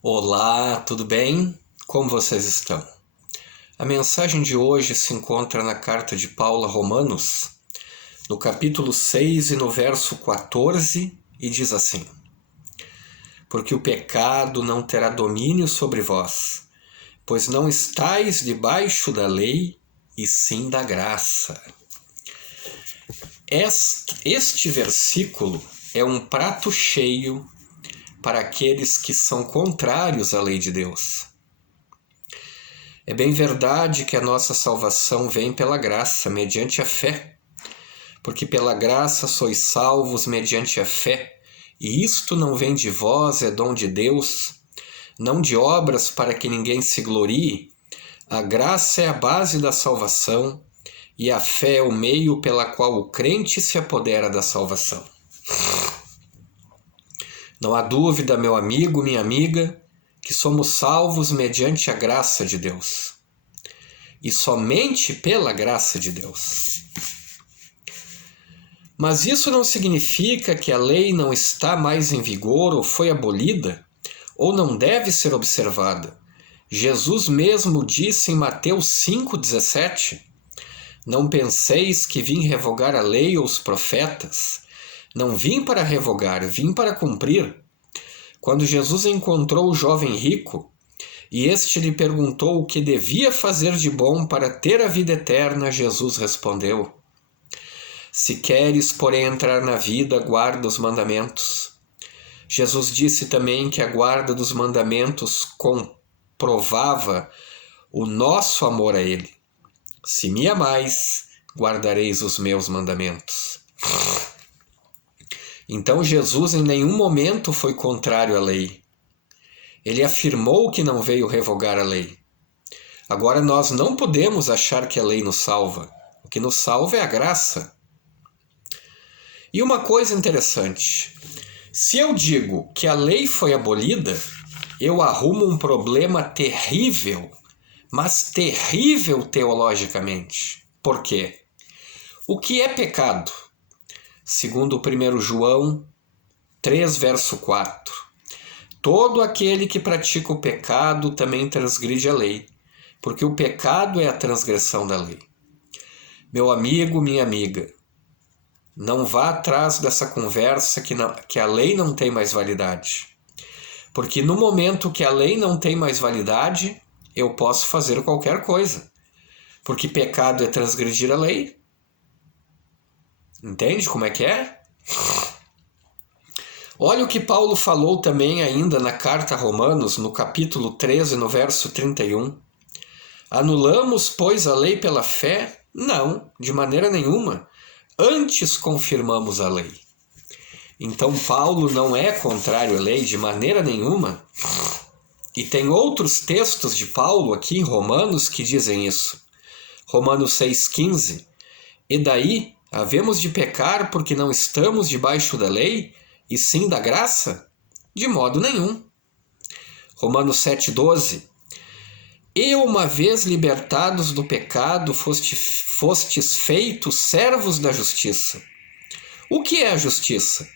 Olá, tudo bem? Como vocês estão? A mensagem de hoje se encontra na carta de Paulo a Romanos, no capítulo 6 e no verso 14, e diz assim: Porque o pecado não terá domínio sobre vós, pois não estáis debaixo da lei, e sim da graça. Este versículo é um prato cheio para aqueles que são contrários à lei de Deus. É bem verdade que a nossa salvação vem pela graça, mediante a fé. Porque pela graça sois salvos mediante a fé, e isto não vem de vós, é dom de Deus, não de obras para que ninguém se glorie. A graça é a base da salvação, e a fé é o meio pela qual o crente se apodera da salvação. Não há dúvida, meu amigo, minha amiga, que somos salvos mediante a graça de Deus. E somente pela graça de Deus. Mas isso não significa que a lei não está mais em vigor ou foi abolida, ou não deve ser observada. Jesus mesmo disse em Mateus 5,17: Não penseis que vim revogar a lei ou os profetas. Não vim para revogar, vim para cumprir. Quando Jesus encontrou o jovem rico, e este lhe perguntou o que devia fazer de bom para ter a vida eterna, Jesus respondeu: Se queres, porém, entrar na vida, guarda os mandamentos. Jesus disse também que a guarda dos mandamentos comprovava o nosso amor a Ele. Se me amais, guardareis os meus mandamentos. Então Jesus em nenhum momento foi contrário à lei. Ele afirmou que não veio revogar a lei. Agora nós não podemos achar que a lei nos salva. O que nos salva é a graça. E uma coisa interessante, se eu digo que a lei foi abolida, eu arrumo um problema terrível, mas terrível teologicamente. Por quê? O que é pecado? Segundo 1 João 3, verso 4. Todo aquele que pratica o pecado também transgride a lei, porque o pecado é a transgressão da lei. Meu amigo, minha amiga, não vá atrás dessa conversa que a lei não tem mais validade. Porque no momento que a lei não tem mais validade, eu posso fazer qualquer coisa. Porque pecado é transgredir a lei. Entende como é que é? Olha o que Paulo falou também ainda na carta a Romanos, no capítulo 13, no verso 31. Anulamos, pois, a lei pela fé? Não, de maneira nenhuma. Antes confirmamos a lei. Então Paulo não é contrário à lei de maneira nenhuma. E tem outros textos de Paulo aqui em Romanos que dizem isso. Romanos 6,15. E daí, havemos de pecar porque não estamos debaixo da lei, e sim da graça? De modo nenhum. Romanos 7,12. E uma vez libertados do pecado, fostes feitos servos da justiça. O que é a justiça?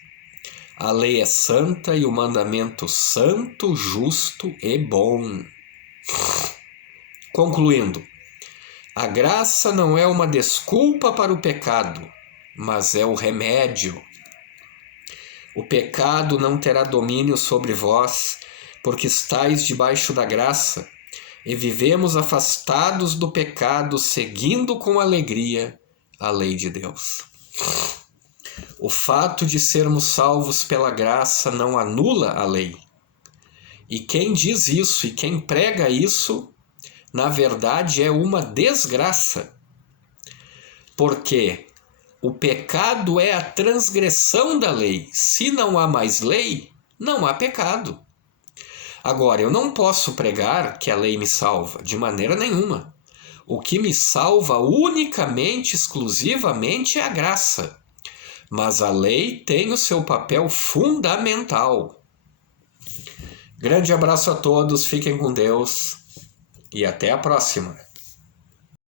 A lei é santa e o mandamento santo, justo e bom. Concluindo, a graça não é uma desculpa para o pecado, mas é o remédio. O pecado não terá domínio sobre vós, porque estáis debaixo da graça, e vivemos afastados do pecado, seguindo com alegria a lei de Deus. O fato de sermos salvos pela graça não anula a lei. E quem diz isso e quem prega isso, na verdade é uma desgraça. Porque o pecado é a transgressão da lei. Se não há mais lei, não há pecado. Agora, eu não posso pregar que a lei me salva, de maneira nenhuma. O que me salva unicamente, exclusivamente, é a graça. Mas a lei tem o seu papel fundamental. Grande abraço a todos, fiquem com Deus e até a próxima.